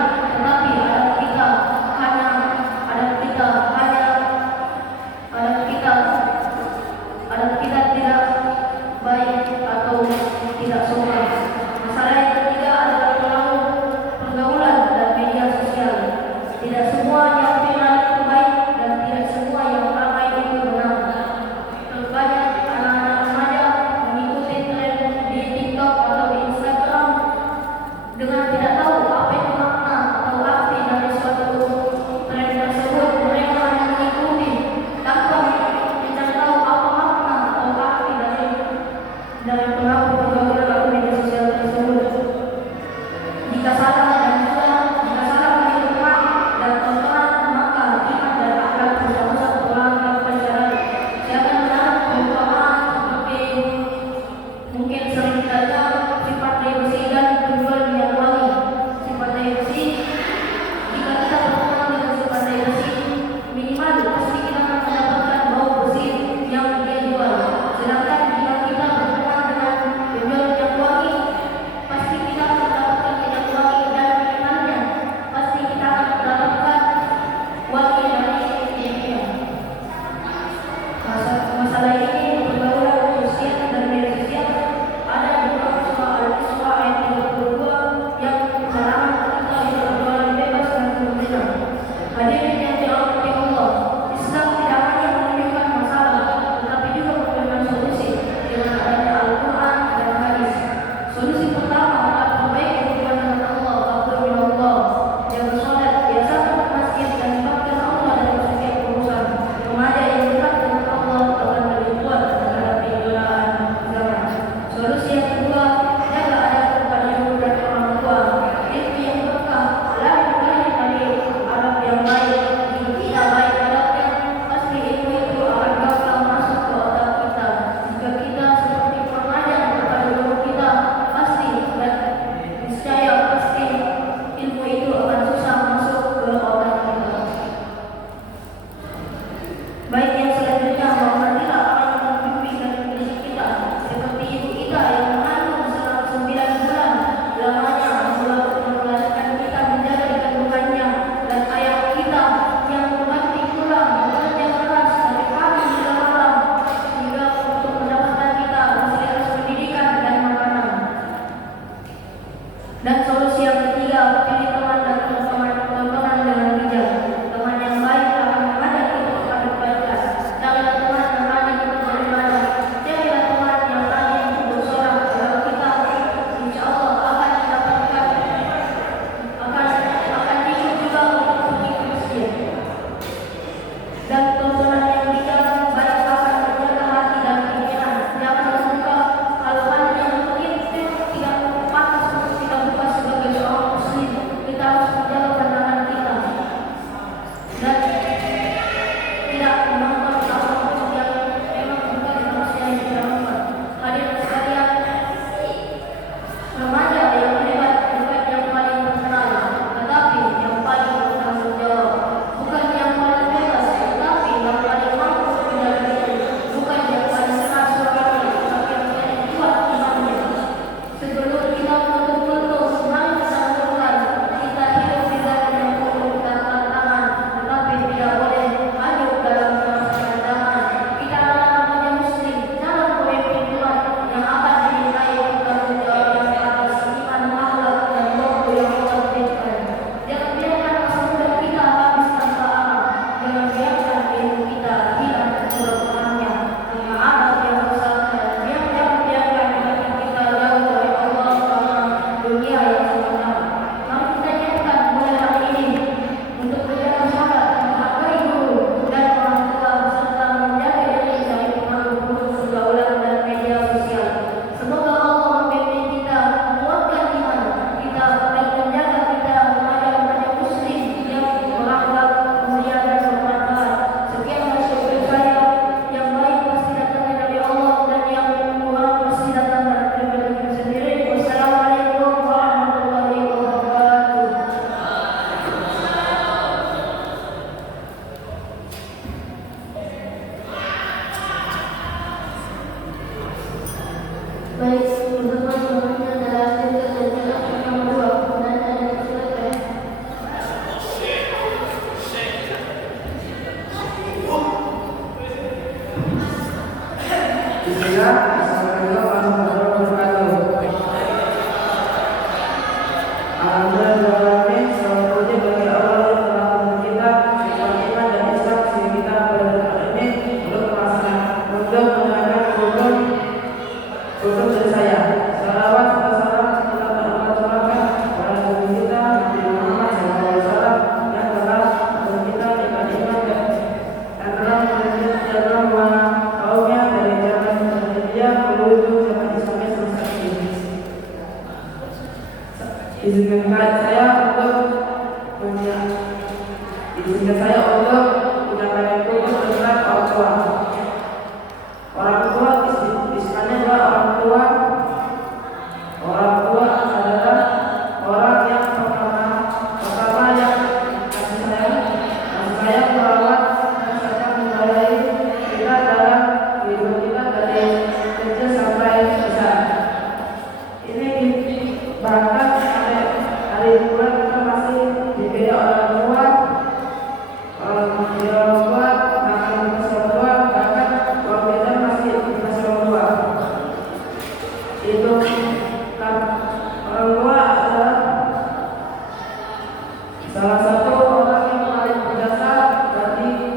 salah satu orang yang paling berjasa bagi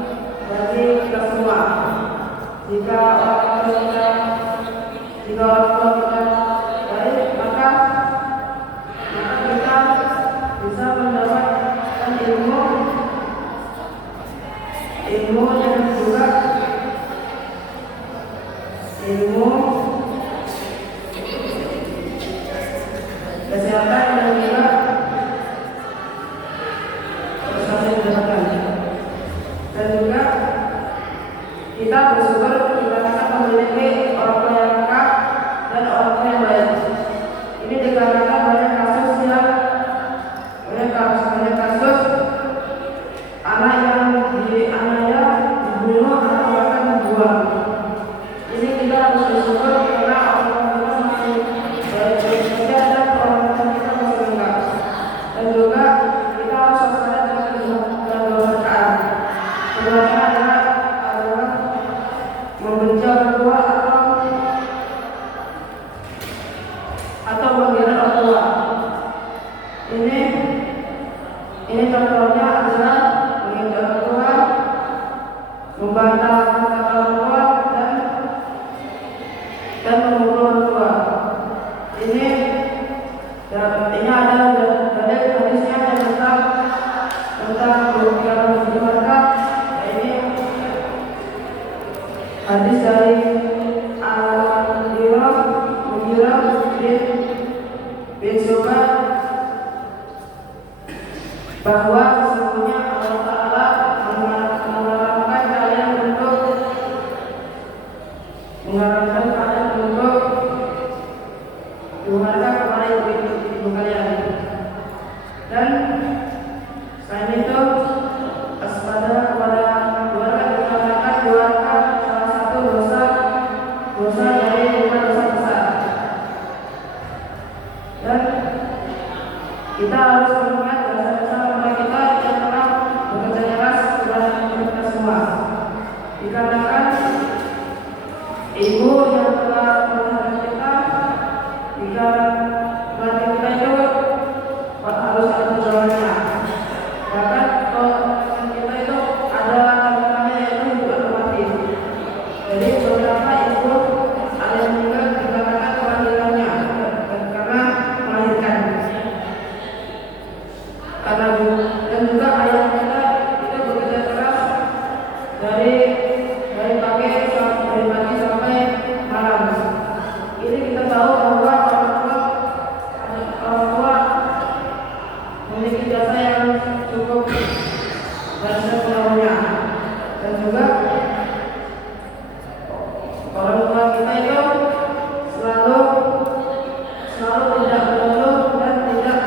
kita semua. Jika orang tua kita baik, maka kita bisa mendapatkan ilmu dan juga ilmu kesehatan dan juga prestasi kesehatan. Dan juga kita bersyukur kita memiliki orang tua yang lengkap dan orang tua yang baik. Ini dikarenakan banyak kasus anak yang dianiaya, dibunuh atau bahkan dibuang. Ini kita harus bersyukur karena orang tua kita masih baik-baik saja dan orang tua kita masih lengkap. Dan juga kita harus waspada dengan keberkahan. Keberkahan adalah membenci orang tua atau menghina orang tua. Ini contohnya adalah menghina orang tua, membantah orang tua dan membunuh orang tua. Ini ada dalil hadisnya tentang kerugian keluarga. Ini hadis dari Al-Mughirah bin Syu'bah bahwa sesungguhnya Allah Ta'ala mengharamkan kalian untuk keluarga kepada ibu kalian. Dan selain itu waspada kepada keluarga dikarenakan keluarga salah satu dosa dari lima dosa besar. Dan kita harus mengingat dosa-dosa kepada kita yang telah bekerja keras kepada kita semua. Dikarenakan ibu yang telah melahirkan kita, jika melahirkan kita itu harus ada perjalanannya. Bahkan kalau kita itu ada namanya yaitu ibu atau mati. Jadi beberapa ibu ada yang meninggal dikarenakan kelahirannya, karena melahirkan. Dan juga ayah kita itu bekerja keras dari pagi sampai malam. Ini kita tahu bahwa orang tua memiliki jasa yang cukup dan sepenuhnya. Dan juga orang tua kita itu selalu tidak mengeluh dan tidak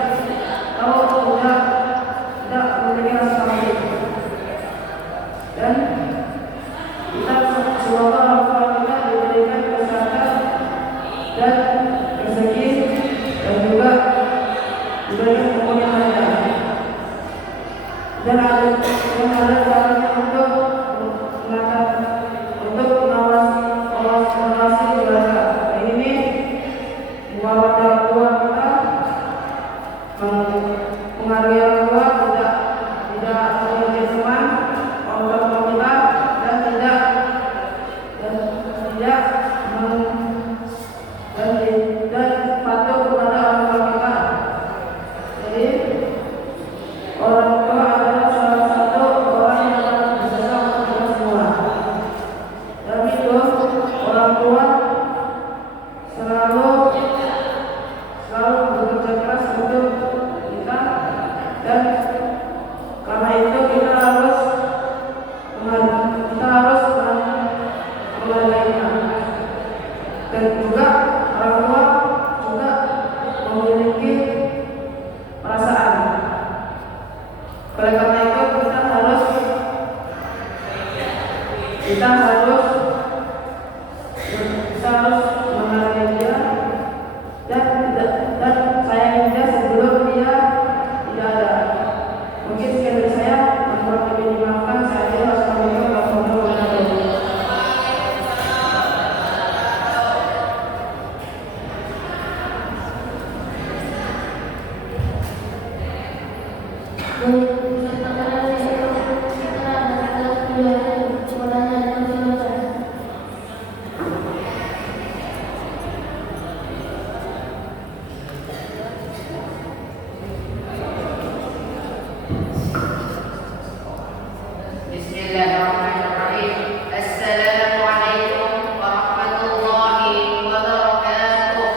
memiliki rasa sakit. Dan kita semoga orang tua kita diberikan kesehatan dan rezeki dan juga diberikan umur yang panjang. Dan ada caranya untuk mengawasi keluarga. Ini merawat orang tua kita, menghargai orang tua, tidak memiliki teman orang tua kita, dan tidak patuh kepada orang tua kita. Jadi orang tua adalah salah satu orang yang paling berjasa untuk kita semua. Dan itu orang tua selalu bekerja keras untuk kita, dan karena itu kita harus menghargainya. Dan juga orang tua juga memiliki perasaan. Oleh karena itu kita harus menghargai dia dan sayang dia sebelum dia tidak ada. Mungkin sekian dari saya. Mohon dimaafkan. Saya kira Assalamualaikum warahmatullahi wabarakatuh. Bismillahirrahmanirrahim. Assalamualaikum warahmatullahi wabarakatuh.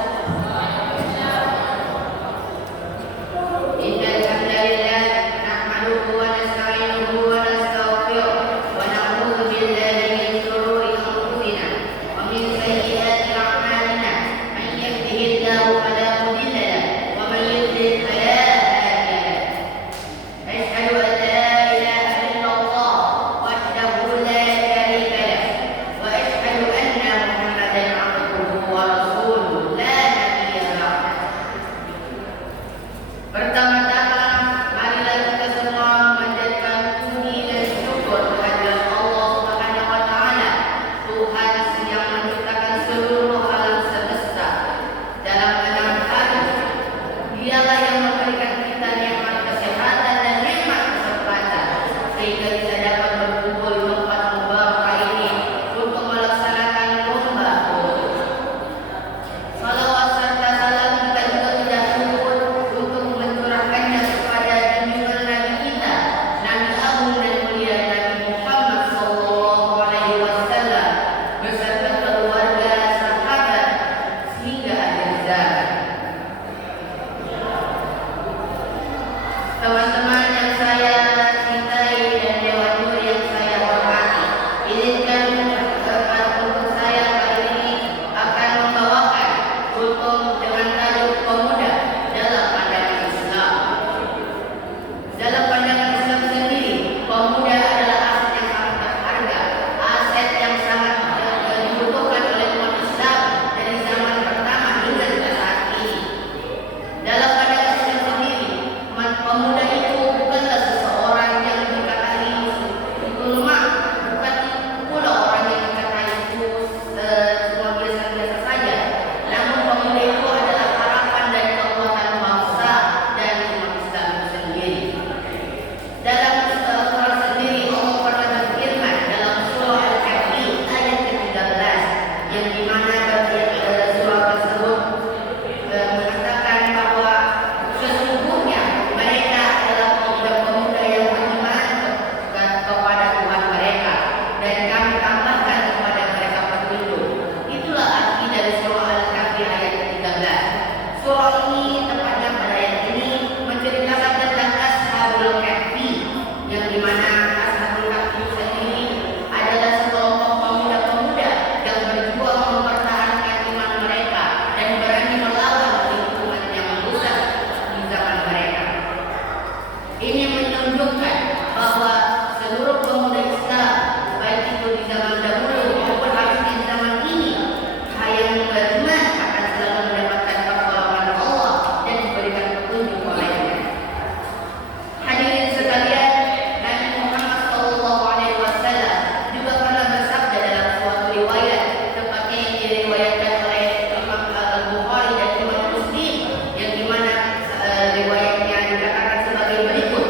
Innal hamdalillah nahmaduhu wa nasta'inuhu wa nastaghfiruh wa na'udzu billahi min shururi anfusina wa min sayyiati a'malina. Man yahdihillahu fala mudilla lahu wa man yudlil fala hadiya lahu. Asyhadu an la ilaha illallah wahdahu la syarika lahu wa asyhadu anna Muhammadan 'abduhu wa rasuluhu la nabiyya ba'dahu. Pertama-tama, marilah kita semua memanjatkan puji dan syukur kehadirat Allah Subhanahu wa taala, Tuhan yang menciptakan seluruh alam semesta dalam 6 hari. Dialah yang memberikan kita nikmat kesehatan dan nikmat kesempatan sehingga kita dapat berkumpul di tempat mubarakah ini untuk melaksanakan lomba wudhu. Salawat serta salam kita juga tidak luput untuk mencurahkannya kepada junjungan Nabi kita, Nabi Agung dan mulia Nabi Muhammad SAW beserta keluarga, sahabat hingga akhir zaman. Teman-teman yang saya cintai dan Dewan Nur yang saya hormati, izinkan untuk saya kali ini akan membawakan hukum dengan tajuk pemuda dalam pandangan Islam. Dalam pandangan Islam sendiri, pemuda adalah aset yang sangat berharga, aset yang sangat dibutuhkan oleh umat Islam dari zaman pertama hingga saat ini. Dalam pandangan Islam sendiri, pemuda itu bukanlah seseorang yang dikatai itu lemah, bukan pula orang yang dikatai itu semua biasa-biasa saja. Namun pemuda itu adalah harapan dan kekuatan bangsa dan umat Islam itu sendiri. Dalam Al-Quran sendiri, Allah pernah berfirman dalam surah Al-Kahfi ayat ke-13 yang dimana surah tersebut mengatakan bahwa sesungguhnya mereka adalah pemuda-pemuda yang beriman kepada Tuhan mereka dan kami tambahkan kepada mereka petunjuk. Itulah arti dari surah Al-Kahfi ayat ke-13. Surah ini tepatnya pada ayat ini menceritakan tentang Ashabul Kahfi, yang dimana Ashabul Kahfi sendiri adalah sekelompok pemuda-pemuda yang berjuang mempertahankan iman mereka dan berani melawan lingkungan yang rusak di zaman mereka. Ini menunjukkan bahwa seluruh pemuda Islam, baik itu di zaman dahulu maupun harusnya di zaman ini, yang beriman akan selalu mendapatkan pertolongan Allah dan diberikan petunjuk olehnya. Hadirin sekalian, Nabi Muhammad SAW juga pernah bersabda dalam suatu riwayat, tepatnya yang diriwayatkan oleh Imam Al-Bukhari dan Imam Muslim, yang dimana riwayatnya dikatakan sebagai berikut.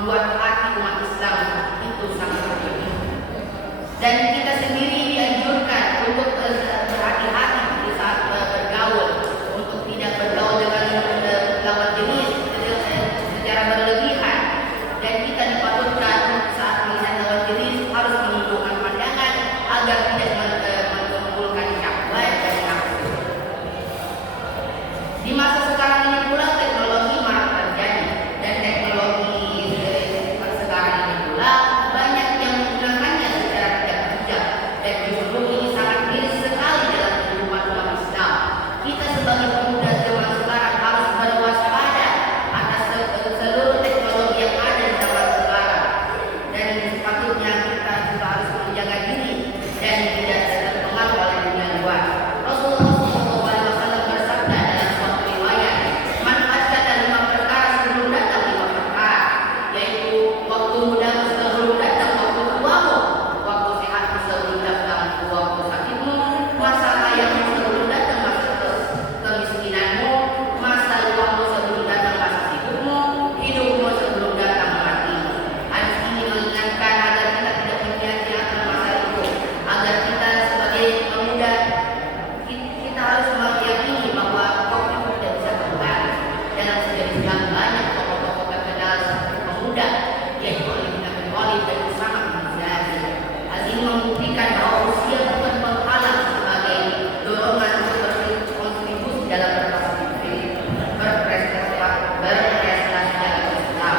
membuat hati umat Islam itu sangat terjadi. Dan kita sendiri dianjurkan untuk berhati-hati di saat bergaul, untuk tidak bergaul dengan lawan jenis secara berlebihan. Dan kita dipatutkan saat melihat lawan jenis harus menundukkan pandangan agar tidak menimbulkan syahwat dan nafsu. Di masa sekarang ini pula teknologi marak terjadi, dan teknologi sekarang ini pula banyak yang menggunakannya secara tidak bijak, dan justru ini sangat miris sekali dalam kehidupan umat Islam. Kita sebagai pemuda zaman sekarang harus berwaspada atas seluruh teknologi yang ada di zaman sekarang, dan sepatutnya kita juga harus menjaga diri dan tidak terpengaruh oleh dunia luar. Rasulullah SAW bersabda dalam suatu riwayat, manfaatkan 5 perkara sebelum datang 5 perkara, yaitu waktu mudamu sebelum datang waktu tuamu, waktu sehatmu sebelum datang waktu sakitmu, masa kayamu sebelum datang masa kemiskinanmu, masa luangmu sebelum datang masa sibukmu, hidupmu sebelum datang matimu. Hadis ini mengingatkan agar kita tidak menyia-nyiakan masa itu, agar kita sebagai pemuda kita harus meyakini bahwa waktu itu tidak bisa kembali. Dalam sejarah Islam banyak tokoh-tokoh terkenal seperti pemuda, yaitu Ali bin Abi Thalib dan Usama bin Zaid. Hal ini membuktikan bahwa usia bukan penghalang sebagai dorongan untuk berkontribusi dalam berprestasi dalam Islam.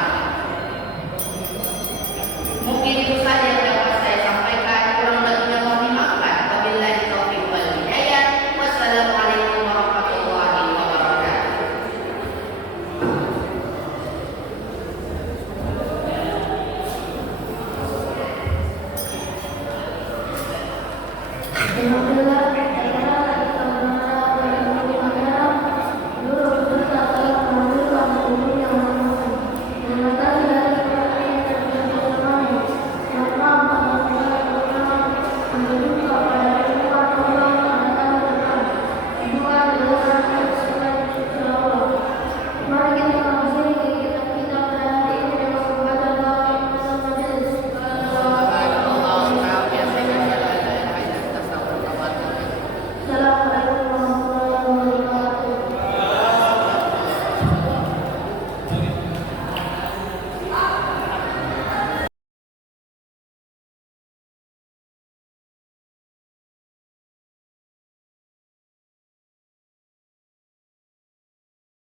Mungkin itu saja yang dapat saya sampaikan, kurang lebihnya mohon dimaafkan. Wabillahi taufiq wal hidayah. Wassalamualaikum warahmatullahi wabarakatuh. Alhamdulillah.